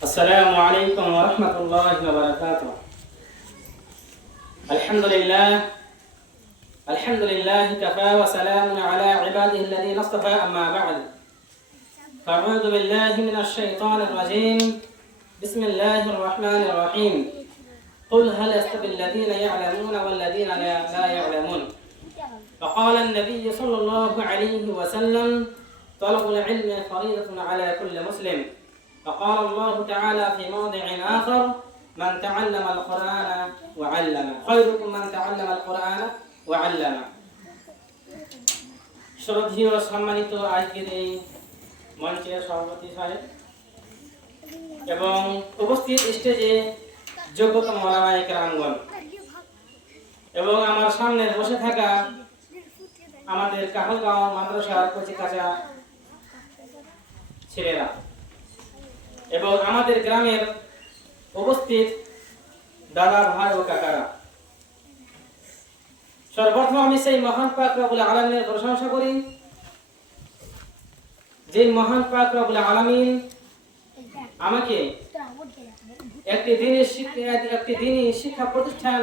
السلام عليكم ورحمة الله وبركاته. الحمد لله كفى وسلام على عباده الذين اصطفى. أما بعد، أعوذ بالله من الشيطان الرجيم. بسم الله الرحمن الرحيم. قل هل يستوي الذين يعلمون والذين لا يعلمون. فقال النبي صلى الله عليه وسلم: طلب العلم فريضة على كل مسلم. فقال الله تعالى في موضع آخر: من تعلم القرآن وعلم خيركم من تعلم القرآن وعلم. শ্রদ্ধেয় সম্মানিত আজকের এই মঞ্চের সভাপতি সাহেব এবং উপস্থিত স্টেজে যোগ্যতম ওলামায়ে কেরামগণ এবং আমার সামনে বসে থাকা আমাদের কাহলগাঁও মাদ্রাসার কচিকাঁচা ছেলেরা এবং আমাদের গ্রামের উপস্থিত দাদা ভাই ও কাকারা, সর্বপ্রথম আমি সেই মহান পাক রব্বুল আলামিনের প্রশংসা করি, যে মহান পাক রব্বুল আলামিন আমাকে একটি দ্বীনি শিক্ষা প্রতিষ্ঠান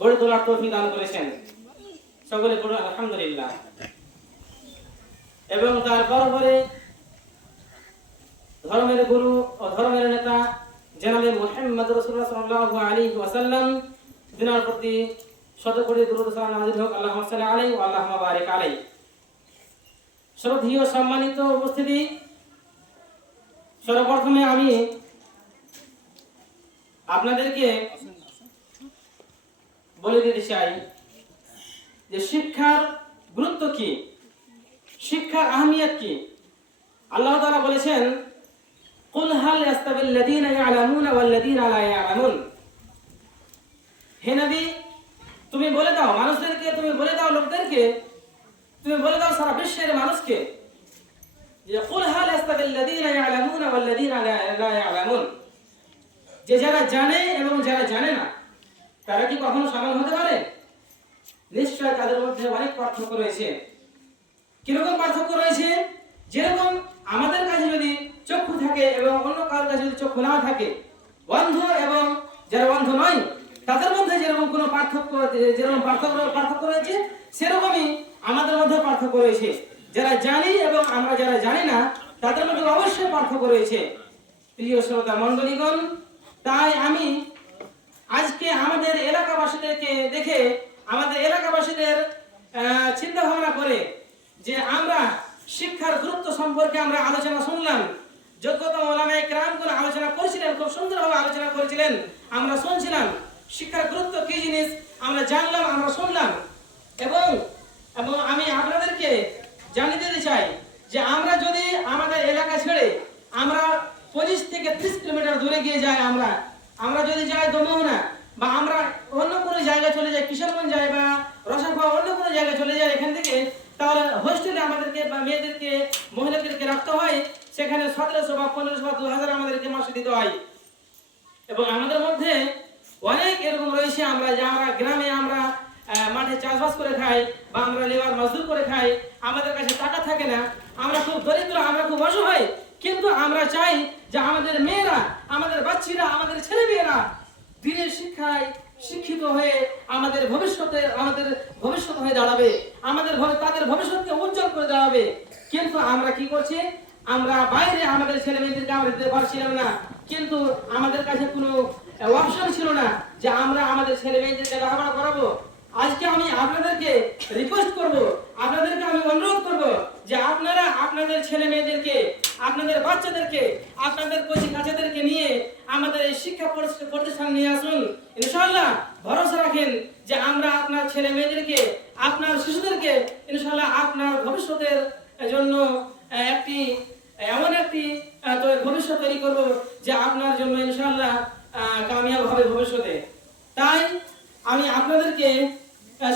গড়ে তোলার তৌফিক দান করেছেন। সকলে পড়ুন আলহামদুলিল্লাহ। এবং তারপরে ধর্মের গুরু ও ধর্মের নেতা জনাবে মুহাম্মদ রাসূলুল্লাহ সাল্লাল্লাহু আলাইহি ওয়াসাল্লাম, যিনার প্রতি শত কোটি দরুদ সালাম নাযিল হোক। আল্লাহুম্মা সাল্লি আলাইহি ওয়া আল্লাহুম্মা বারিক আলাইহি। শ্রদ্ধেয় সম্মানিত উপস্থিতি, সর্বপ্রথমে আমি আপনাদেরকে বলে দিতে চাই যে শিক্ষার গুরুত্ব কি, শিক্ষার আহমিয়ত কি। আল্লাহ তাআলা বলেছেন: কুল হাল ইয়াস্তাবিল লাযীনা ইয়ালামুনা ওয়াল লাযীনা লা ইয়ালামুন। হে নবী, তুমি বলে দাও মানুষদেরকে, তুমি বলে দাও লোকদেরকে, তুমি বলে দাও সারা বিশ্বের মানুষকে যে কুল হাল ইয়াস্তাবিল লাযীনা ইয়ালামুনা ওয়াল লাযীনা লা ইয়ালামুন, যে যারা জানে এবং যারা জানে না তারা কি কখনো সমান হতে পারে? নিশ্চয় তাদের মধ্যে অনেক পার্থক্য রয়েছে। কিরকম পার্থক্য রয়েছে? যেরকম আমাদের কাছে যদি চক্ষু থাকে এবং অন্য কারোর কাছে যদি চক্ষু না থাকে, অন্ধ এবং যারা অন্ধ নয় তাদের মধ্যে যেরকম কোনো পার্থক্য রয়েছে, সেরকমই আমাদের মধ্যে পার্থক্য রয়েছে। যারা জানি এবং আমরা যারা জানি না তাদের মধ্যে অবশ্যই পার্থক্য রয়েছে। প্রিয় শ্রোতা মণ্ডলীগণ, তাই আমি আজকে আমাদের এলাকাবাসীদেরকে দেখে, আমাদের এলাকাবাসীদের চিন্তা ভাবনা করে যে আমরা শিক্ষার গুরুত্ব সম্পর্কে আমরা আলোচনা শুনলাম। যোগ্যতম ওলামায়ে কেরামগণ আলোচনা করেছিলেন, খুব সুন্দরভাবে আলোচনা করেছিলেন, আমরা শুনছিলাম। শিক্ষার গুরুত্ব কি জিনিস আমরা জানলাম, আমরা শুনলাম। এবং আমি আপনাদেরকে জানিয়ে দিতে চাই যে আমরা যদি আমাদের এলাকা ছেড়ে আমরা 25 থেকে 30 কিলোমিটার দূরে গিয়ে যাই, আমরা যদি যাই দমোহনা বা আমরা অন্য কোনো জায়গায় চলে যাই, কিশোরগঞ্জ যাই বা রসাখোয়া অন্য কোনো জায়গায় চলে যাই এখান থেকে, তাহলে হোস্টেলে আমাদেরকে বা মেয়েদেরকে মহিলাদেরকে রাখতে হয়। সেখানে 1700 বা 1500 বা 2000 আমাদেরকে মাসে দিতে হয়। এবং আমাদের মধ্যে অনেক এরকম রয়েছে, আমরা গ্রামে আমরা মাঠে চাষবাস করে খাই বা আমরা লেবার মজদুর করে খাই, আমাদের কাছে টাকা থাকে না, আমরা খুব দরিদ্র, আমরা খুব অসহায়, কিন্তু আমরা চাই যে আমাদের মেয়েরা, আমাদের বাচ্চারা, আমাদের ছেলে মেয়েরা দিনের শিক্ষায় শিক্ষিত হয়ে আমাদের ভবিষ্যৎ হয়ে দাঁড়াবে, তাদের ভবিষ্যৎকে উজ্জ্বল করে দাঁড়াবে। কিন্তু আমরা কি করছি? আমরা বাইরে আমাদের ছেলে মেয়েদেরকে আমরা দিতে পারছিলাম না, কিন্তু আমাদের কাছে কোনো অপশন ছিল না যে আমরা আমাদের ছেলে মেয়েদেরকে লেখাপড়া করাবো। আজকে আমি আপনাদেরকে রিকোয়েস্ট করব, আপনাদেরকে আমি অনুরোধ করব যে আপনারা আপনাদের ছেলে মেয়েদেরকে, আপনাদের বাচ্চাদেরকে, আপনাদের কচিকাঁচাদেরকে নিয়ে আমাদের এই শিক্ষা প্রতিষ্ঠান নিয়ে আসুন। ইনশাআল্লাহ ভরসা রাখেন যে আমরা আপনার ছেলে মেয়েদেরকে, আপনার শিশুদেরকে ইনশাআল্লাহ আপনার ভবিষ্যতের জন্য এমন একটি ভবিষ্যৎ তৈরি করব যে আপনার জন্য ইনশাআল্লাহ কামিয়াব হবে ভবিষ্যতে। তাই আমি আপনাদেরকে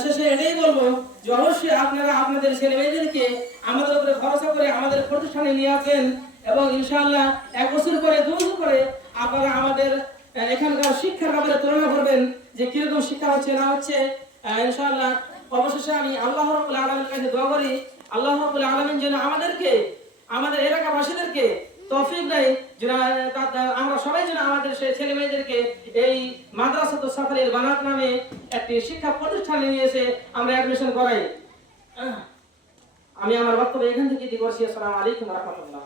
শেষে এটাই বলবো যে অবশ্যই আপনারা আপনাদের ছেলে মেয়েদেরকে আমাদের উপরে ভরসা করে আমাদের প্রতিষ্ঠানে নিয়ে আসবেন এবং ইনশাআল্লাহ 1 বছর পরে 2 বছর পরে আপনারা আমাদের এখানকার শিক্ষার ব্যাপারে তুলনা করবেন যে কিরকম শিক্ষা হচ্ছে না হচ্ছে। ইনশাআল্লাহ অবশেষে আমি আল্লাহ রাব্বুল আলামিনের কাছে দোয়া করি, আল্লাহ রাব্বুল আলামিন যেন আমাদেরকে, আমাদের এলাকাবাসীদেরকে তৌফিক দেয় যেন আমরা সবাই যেন আমাদের সেই ছেলে মেয়েদেরকে এই মাদ্রাসাতুস সাফালিল বানাত নামে একটি শিক্ষা প্রতিষ্ঠানে নিয়ে এসে আমরা অ্যাডমিশন করাই। আমি আমার বক্তব্য এখান থেকে করছি। আসসালামু আলাইকুম ওয়া রাহমাতুল্লাহ।